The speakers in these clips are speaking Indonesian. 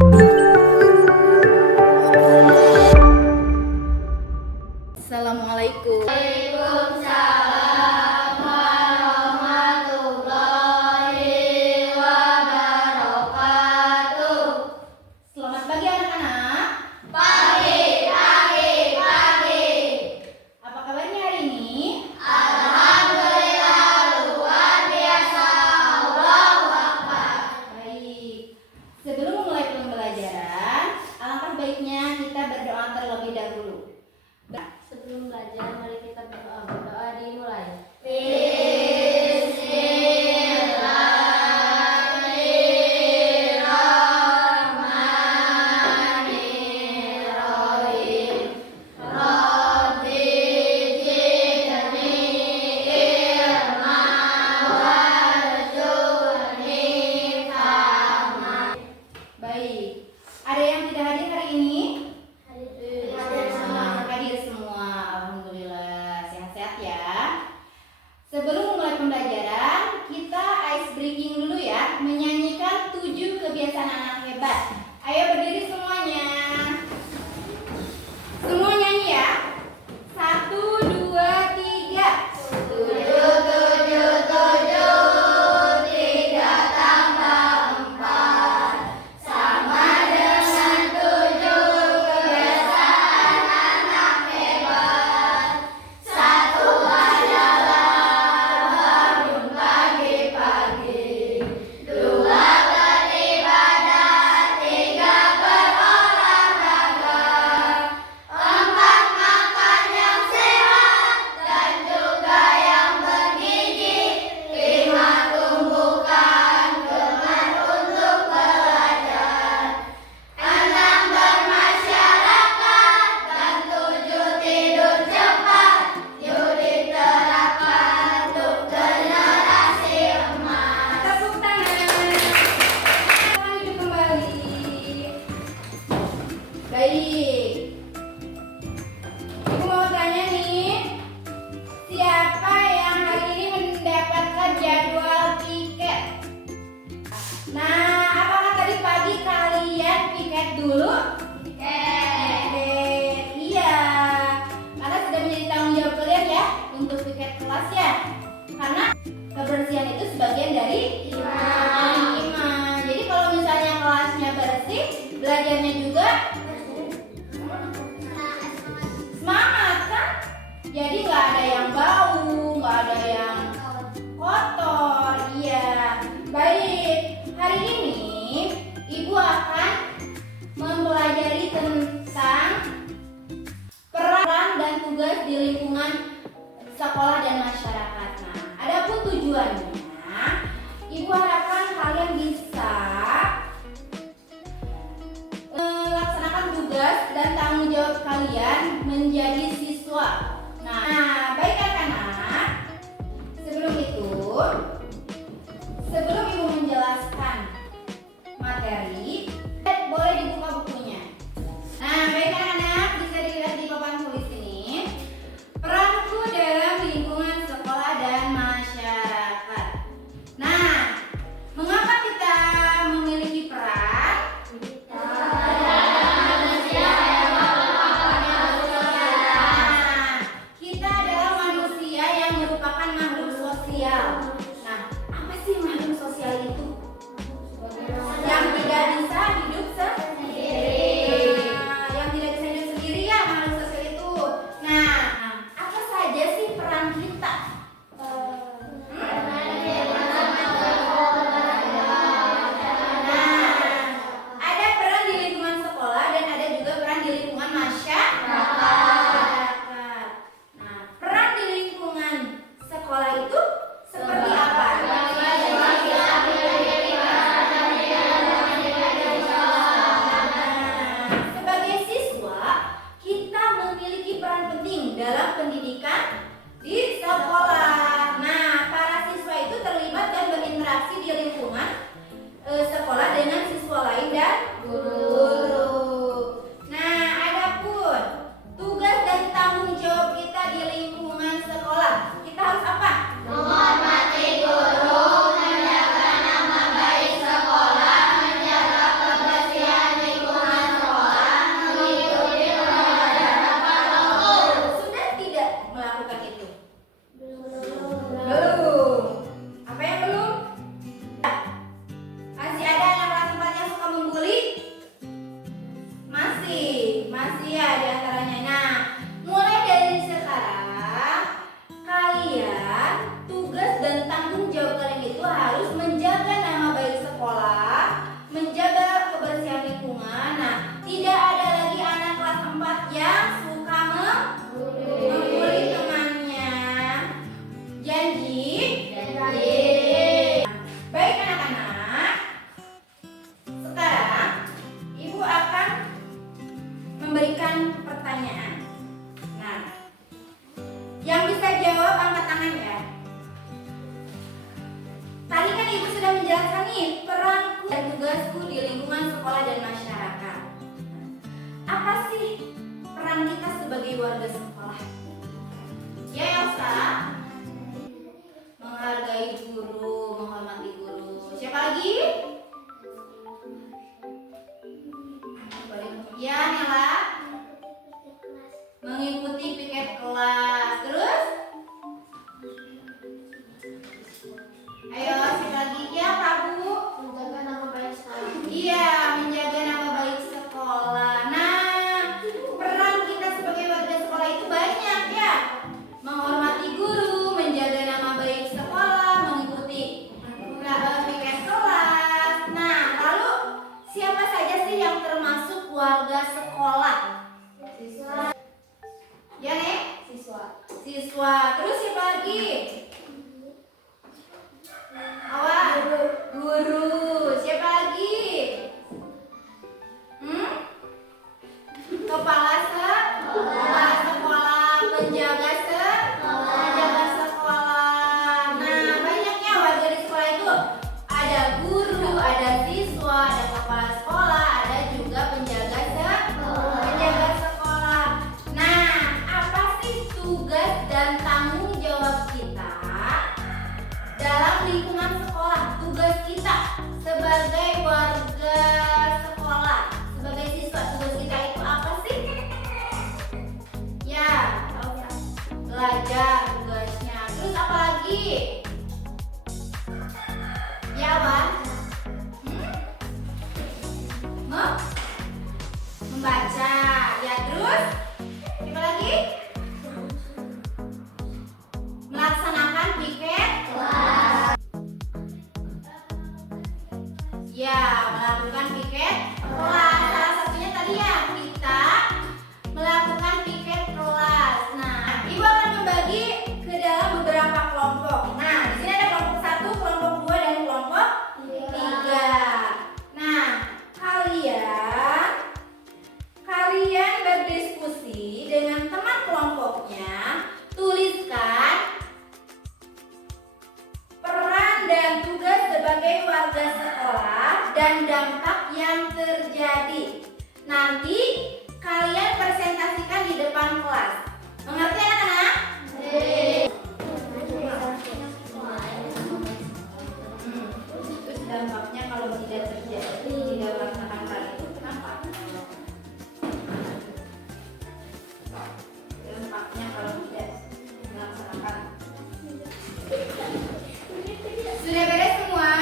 Assalamualaikum. Waalaikumsalam warahmatullahi wabarakatuh. Selamat pagi anak-anak. Pagi. Apa kabarnya hari ini? Alhamdulillah luar biasa. Allahu Akbar. Baik. Sebelum memulai pembelajaran, alangkah baiknya kita berdoa terlebih dahulu. Sebelum belajar, mari kita berdoa. Berdoa dimulai. Bismillahirrahmanirrahim. Rabbi zidni ilma warzuqni fahma. Baik. Ada yang tidak hadir hari ini? Hadir. Hadir semua. Alhamdulillah. Sehat-sehat ya. Sebelum memulai pembelajaran, kita ice breaking dulu ya. Menyanyikan 7 kebiasaan anak hebat. Ayo berdiri semuanya. Semua nyanyi ya. 1, 2, 3. Tujuh, tujuh, tujuh, 3 tambah 4 sama dengan 7 kebiasaan anak hebat. 1 adalah bangun pagi-pagi, 2 beribadah, 3 berolahraga, 4 makan yang sehat dan juga yang bergizi, 5 tumbuhkan gemar untuk belajar, 6 bermasyarakat, dan 7 tidur cepat. Yuk diterapkan untuk generasi emas. Tepuk tangan. Lanjut kembali. Baik. Ibu mau tanya nih, siapa yang hari ini mendapatkan jadwal piket? Nah, apakah tadi pagi kalian piket dulu? Piket. Iya. Karena sudah menjadi tanggung jawab kalian ya untuk piket kelas ya. Karena kebersihan itu sebagian dari iman. Jadi kalau misalnya kelasnya bersih, belajarnya juga semangat kan? Jadi nggak ada yang bau, nggak ada yang kotor. Iya. Baik. Hari ini Ibu akan mempelajari tentang peran dan tugas di lingkungan sekolah dan masyarakat. Nah, adapun tujuannya, Ibu harapkan kalian bisa melaksanakan tugas dan tanggung jawab kalian menjadi siswa. Nah, baik anak-anak. Sebelum Ibu menjelaskan materi, boleh dibuka bukunya. Nah, baik anak-anak, bisa dilihat di papan tulis ini. Peranku dalam lingkungan sekolah dan masyarakat. Nah, mengapa kita memiliki peran? Kita adalah manusia yang merupakan makhluk sosial. Nah, apa sih makhluk sosial itu? Yang tidak bisa ya di antaranya. Nah, mulai dari sekarang kalian tugas dan tanggung jawab kalian itu harus menjaga nama baik sekolah, menjaga kebersihan lingkungan. Nah, tidak ada lagi anak kelas 4 yang suka membuli temannya. Janji? Janji. Baik anak-anak, sekarang Ibu akan memberikan pertanyaan. Nah, yang bisa jawab angkat tangan ya. Tadi kan Ibu sudah menjelaskan nih peranku dan tugasku di lingkungan sekolah dan masyarakat. Apa sih peran kita sebagai warga sekolah? Ya Elsa? Menghargai guru, menghormati guru. Siapa lagi? Ya Nela? Mengikuti piket kelas. Terus? Ayo siapa lagi? Ya Prabu? Menjaga nama baik sekolah. Iya, menjaga nama baik sekolah. Nah, peran kita sebagai warga sekolah itu banyak ya. Menghormati guru, menjaga nama baik sekolah, mengikuti piket kelas. Nah, lalu siapa saja sih yang termasuk warga sekolah? Siswa. Ya, Nek? Siswa. Siswa. Terus siapa lagi? Awak? Guru. Siapa lagi? Kepala sekolah, penjaga sekolah. Nah, banyaknya warga di sekolah itu. Ada guru, ada siswa, ada kepala sekolah, ada juga penjaga sekolah. Nah, apa sih tugas dan tanggung jawab kita dalam lingkungan sekolah? Tugas kita sebagai warga sekolah, sebagai siswa, tugas kita itu apa sih? Ya, belajar tugasnya. Terus apa lagi? Ya, Wan? Membaca. Ya, terus? Apa lagi? Melaksanakan piket kelas. Ya, melakukan piket kelas. Salah satunya tadi ya, kita melakukan piket kelas. Nah, Ibu akan membagi ke dalam beberapa kelompok. Nah, di sini ada kelompok 1, kelompok 2, dan kelompok 3. Nah, kalian berdiskusi dengan teman kelompoknya. Tuliskan peran dan tugas sebagai warga sekolah dan dampak yang terjadi. Nanti kalian presentasikan di depan kelas. Mengerti anak-anak? Terus dampaknya kalau tidak terjadi, tidak melaksanakan hal itu kenapa? Dampaknya kalau tidak melaksanakan. Sudah beres semua?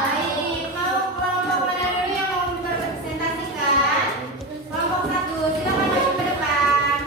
Baik, mau kelompok mana dulu yang mau mempresentasikan? Kelompok 1, silakan maju ke depan.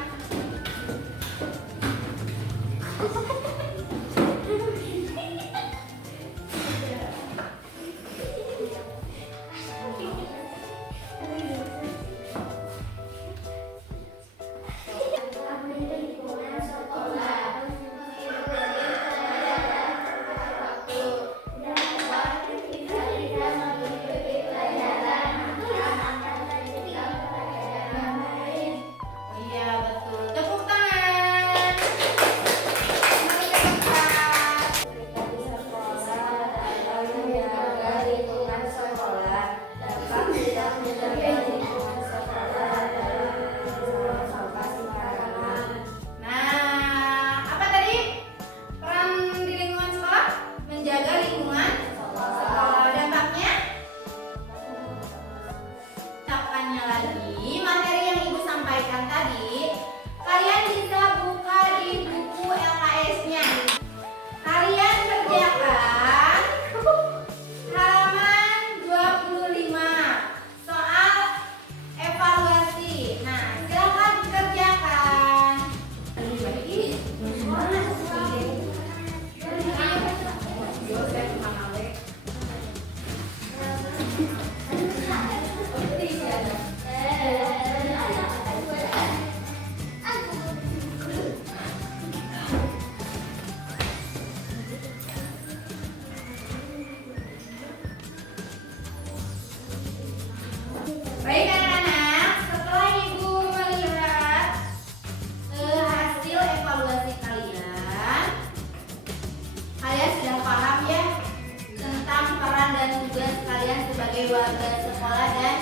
sebagai warga sekolah dan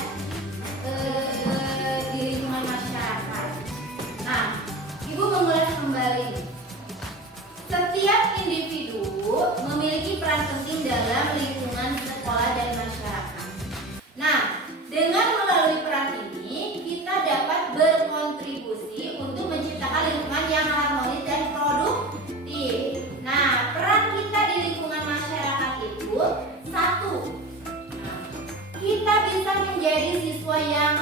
di lingkungan masyarakat. Nah, Ibu mengulas kembali. Setiap individu memiliki peran penting dalam lingkungan sekolah dan masyarakat. Nah, dengan melalui peran ini kita dapat berkontribusi untuk menciptakan lingkungan yang harmonis dan produktif. Nah, peran kita di lingkungan masyarakat itu satu, kita bisa menjadi siswa yang